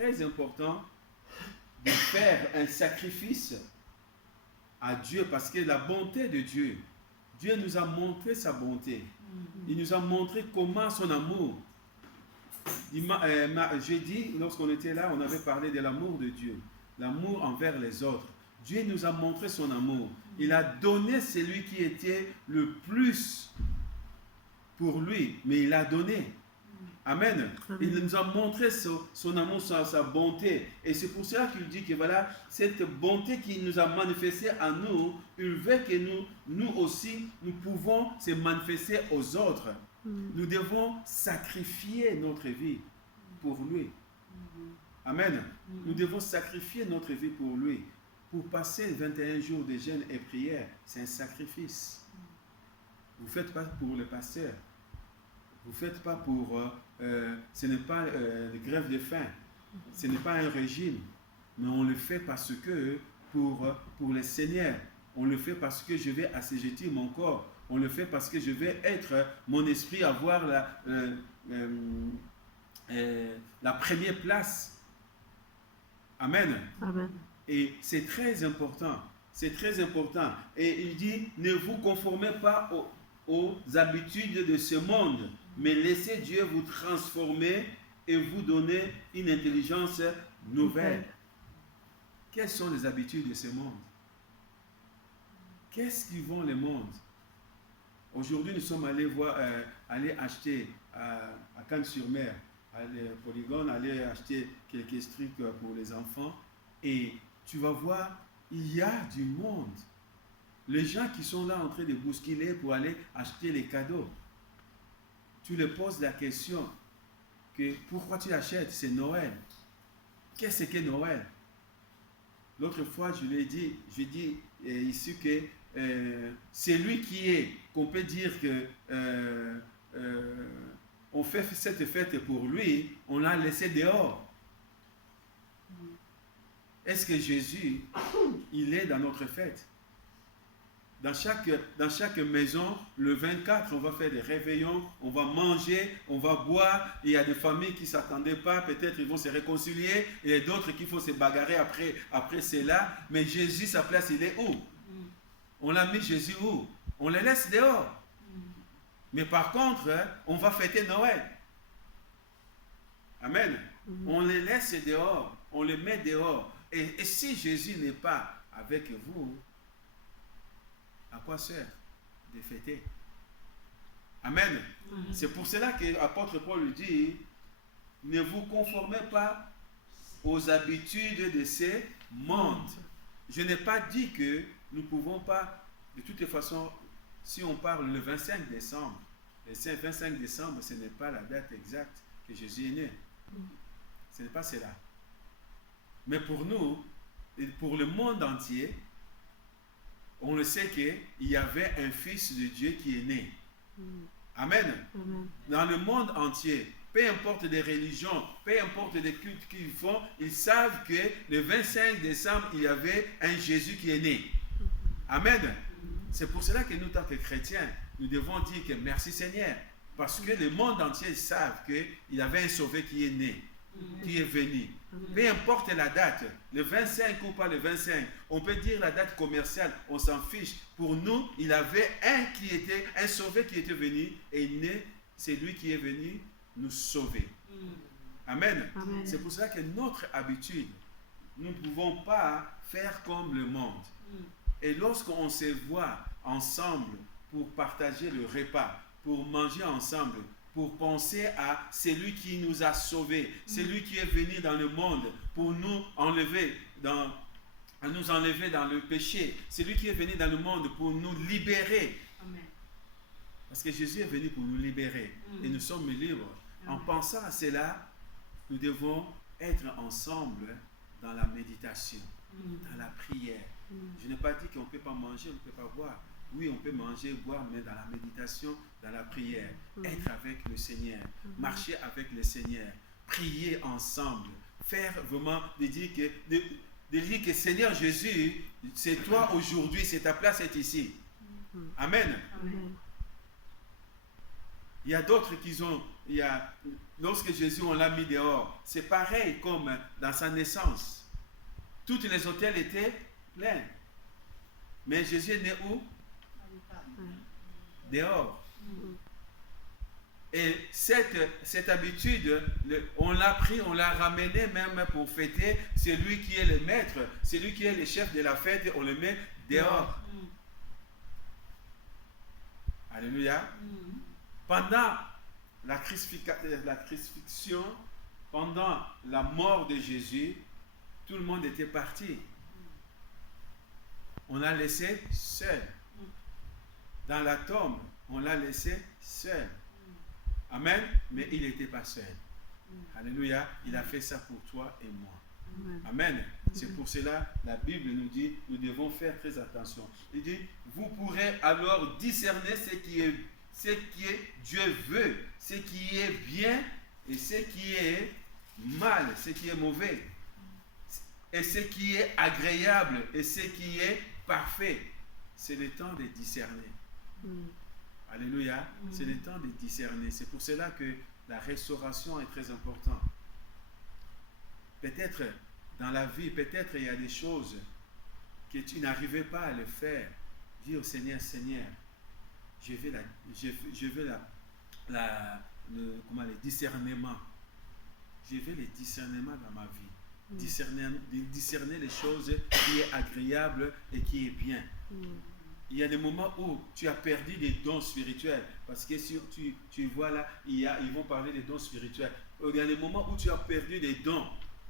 très important de faire un sacrifice à Dieu, parce que la bonté de Dieu, Dieu nous a montré sa bonté. Il nous a montré comment son amour. Jeudi, lorsqu'on était là, on avait parlé de l'amour de Dieu, l'amour envers les autres. Dieu nous a montré son amour. Il a donné celui qui était le plus pour lui, mais il a donné. Amen. Il nous a montré son amour, sa bonté. Et c'est pour cela qu'il dit que voilà, cette bonté qu'il nous a manifestée à nous, il veut que nous aussi, nous pouvons se manifester aux autres. Nous devons sacrifier notre vie pour lui. Amen. Nous devons sacrifier notre vie pour lui. Pour passer 21 jours de jeûne et prière, c'est un sacrifice. Vous ne faites pas pour le pasteur. Vous ne faites pas pour... ce n'est pas une grève de faim. Ce n'est pas un régime. Mais on le fait parce que pour le Seigneur. On le fait parce que je vais assujettir mon corps. On le fait parce que je vais être, mon esprit avoir la première place. Amen. Amen. Et c'est très important. C'est très important. Et il dit, ne vous conformez pas aux habitudes de ce monde, mais laissez Dieu vous transformer et vous donner une intelligence nouvelle. Quelles sont les habitudes de ce monde? Qu'est-ce qui vont le monde? Aujourd'hui, nous sommes allés aller acheter à Cannes-sur-Mer, à Polygone, aller acheter quelques trucs pour les enfants. Et tu vas voir, il y a du monde. Les gens qui sont là en train de bousculer pour aller acheter les cadeaux. Tu leur poses la question que pourquoi tu achètes? C'est Noël. Qu'est-ce que Noël? L'autre fois, je lui ai dit, ici que c'est lui qui est, qu'on peut dire que on fait cette fête pour lui, on l'a laissé dehors. Est-ce que Jésus, il est dans notre fête? Dans chaque maison, le 24, on va faire des réveillons, on va manger, on va boire. Il y a des familles qui ne s'attendaient pas, peut-être ils vont se réconcilier. Il y a d'autres qui vont se bagarrer après cela. Mais Jésus, sa place, il est où? On l'a mis Jésus où? On le laisse dehors. Mais par contre, on va fêter Noël. Amen. On les laisse dehors, on les met dehors. Et si Jésus n'est pas avec vous, à quoi sert de fêter? Amen. C'est pour cela que l'apôtre Paul dit, ne vous conformez pas aux habitudes de ces mondes. Je n'ai pas dit que nous ne pouvons pas, de toute façon, si on parle le 25 décembre, le 25 décembre, ce n'est pas la date exacte que Jésus est né. Ce n'est pas cela. Mais pour nous, et pour le monde entier, on le sait qu'il y avait un fils de Dieu qui est né. Amen. Dans le monde entier, peu importe des religions, peu importe des cultes qu'ils font, ils savent que le 25 décembre, il y avait un Jésus qui est né. Amen. C'est pour cela que nous, tant que chrétiens, nous devons dire que merci Seigneur. Parce que le monde entier savent qu'il y avait un sauveur qui est né, qui est venu. Peu importe la date, le 25 ou pas le 25, on peut dire la date commerciale, on s'en fiche. Pour nous, il y avait un sauveur qui était venu et né, c'est lui qui est venu nous sauver. Amen. C'est pour cela que notre habitude, nous ne pouvons pas faire comme le monde. Et lorsqu'on se voit ensemble pour partager le repas, pour manger ensemble, pour penser à celui qui nous a sauvés, celui qui est venu dans le monde pour nous enlever dans le péché, celui qui est venu dans le monde pour nous libérer. Amen. Parce que Jésus est venu pour nous libérer et nous sommes libres. Amen. En pensant à cela, nous devons être ensemble dans la méditation, dans la prière. Je n'ai pas dit qu'on ne peut pas manger, on ne peut pas boire. Oui, on peut manger, boire, mais dans la méditation, dans la prière, être avec le Seigneur, marcher avec le Seigneur, prier ensemble, faire vraiment, de dire que Seigneur Jésus, c'est toi aujourd'hui, c'est ta place est ici. Amen. Il y a d'autres qui ont lorsque Jésus, on l'a mis dehors, c'est pareil comme dans sa naissance. Tous les hôtels étaient pleins. Mais Jésus est né où? Dehors. Et cette habitude, on l'a pris, on l'a ramené même pour fêter. C'est lui qui est le maître, c'est lui qui est le chef de la fête, on le met dehors. Alléluia. Pendant la crucifixion, pendant la mort de Jésus, tout le monde était parti. On l'a laissé seul. Dans la tombe, on l'a laissé seul. Amen. Mais il n'était pas seul. Alléluia. Il a fait ça pour toi et moi. Amen. C'est pour cela la Bible nous dit, nous devons faire très attention. Il dit, vous pourrez alors discerner ce qui est Dieu veut, ce qui est bien et ce qui est mal, ce qui est mauvais, et ce qui est agréable et ce qui est parfait. C'est le temps de discerner. Alléluia. C'est le temps de discerner. C'est pour cela que la restauration est très importante. Peut-être dans la vie, peut-être il y a des choses que tu n'arrivais pas à le faire. Dis au Seigneur, Seigneur, je veux le discernement. Je veux le discernement dans ma vie. Discerner les choses qui est agréable et qui est bien. Il y a des moments où tu as perdu des dons spirituels. Parce que si tu vois là, ils vont parler des dons spirituels. Il y a des moments où tu as perdu des dons.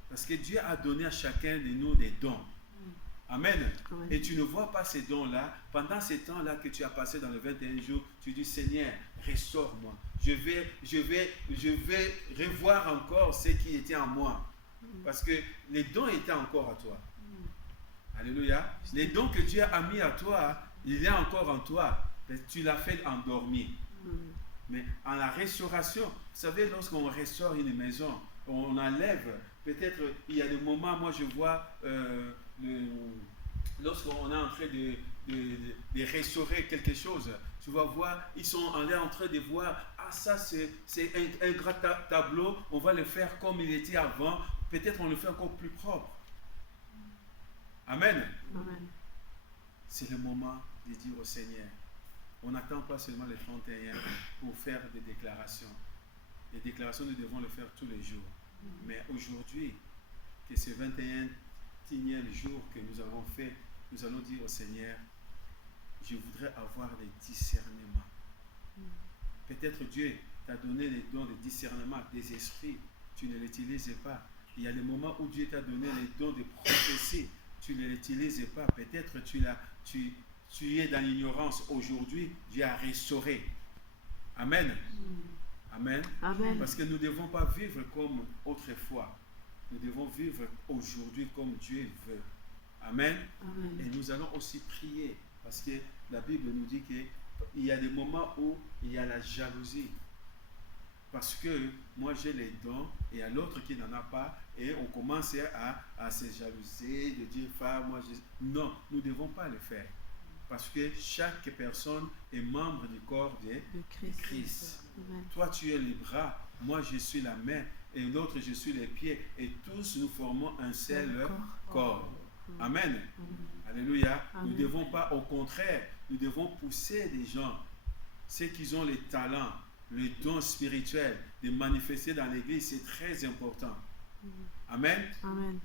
Parce que Dieu a donné à chacun de nous des dons. Amen. Et tu ne vois pas ces dons-là. Pendant ces temps-là que tu as passé dans les 21 jours, tu dis, Seigneur, restaure-moi. Je vais revoir encore ce qui était en moi. Parce que les dons étaient encore à toi. Alléluia. Les dons que Dieu a mis à toi, il est encore en toi. Tu l'as fait endormir. Mais en la restauration, vous savez, lorsqu'on restaure une maison, on enlève, peut-être il y a des moments, moi je vois, lorsqu'on est en train de restaurer quelque chose, tu vas voir, on est en train de voir, ça c'est un grand tableau, on va le faire comme il était avant, peut-être on le fait encore plus propre. Amen. C'est le moment de dire au Seigneur, on n'attend pas seulement le 31 pour faire des déclarations. Les déclarations, nous devons le faire tous les jours. Mais aujourd'hui, que ce 21e jour que nous avons fait, nous allons dire au Seigneur, je voudrais avoir les discernements. Peut-être Dieu t'a donné les dons de discernement des esprits, tu ne l'utilises pas. Il y a des moments où Dieu t'a donné les dons de prophétie, tu ne l'utilises pas. Peut-être tu es dans l'ignorance aujourd'hui, Dieu a restauré. Amen. Amen. Parce que nous ne devons pas vivre comme autrefois. Nous devons vivre aujourd'hui comme Dieu veut. Amen. Et nous allons aussi prier. Parce que la Bible nous dit qu'il y a des moments où il y a la jalousie. Parce que moi j'ai les dons et il y a l'autre qui n'en a pas. Et on commence à se jalouser, de dire, moi non, nous ne devons pas le faire. Parce que chaque personne est membre du corps de Christ. Toi, tu es les bras, moi, je suis la main, et l'autre, je suis les pieds. Et tous, nous formons un seul corps. Amen. Alléluia. Nous ne devons pas, au contraire, nous devons pousser des gens, ceux qui ont les talents, le don spirituel, de manifester dans l'église, c'est très important. Amen.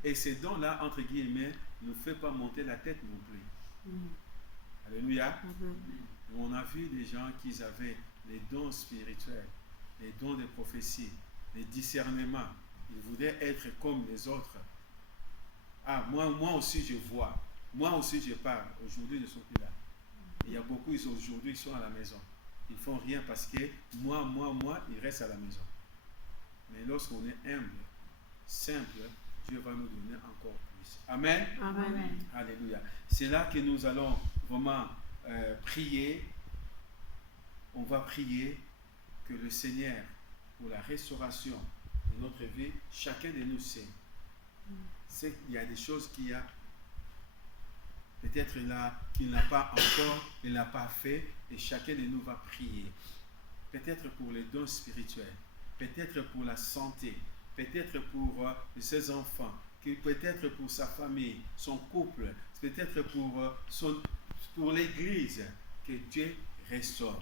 Et ces dons-là, entre guillemets, ne fait pas monter la tête non plus. Alléluia. On a vu des gens qui avaient les dons spirituels, les dons de prophétie, les discernements. Ils voulaient être comme les autres. Moi aussi je vois. Moi aussi je parle. Aujourd'hui, ils ne sont plus là. Il y a beaucoup, aujourd'hui, ils sont à la maison. Ils ne font rien parce que moi, ils restent à la maison. Mais lorsqu'on est humble, simple, Dieu va nous donner encore plus. Amen. Alléluia. C'est là que nous allons vraiment prier. On va prier que le Seigneur, pour la restauration de notre vie, chacun de nous sait. C'est qu'il y a des choses qu'il y a peut-être là qu'il n'a pas encore, il n'a pas fait, et chacun de nous va prier. Peut-être pour les dons spirituels. peut-être pour la santé, peut-être pour ses enfants, peut-être pour sa famille, son couple, peut-être pour l'église, que Dieu restaure.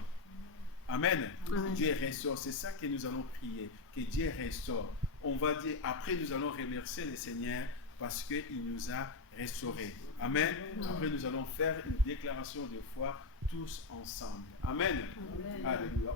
Amen. Amen. Dieu restaure. C'est ça que nous allons prier, que Dieu restaure. On va dire, après nous allons remercier le Seigneur parce qu'il nous a restaurés. Amen. Après nous allons faire une déclaration de foi tous ensemble. Amen. Amen. Alléluia.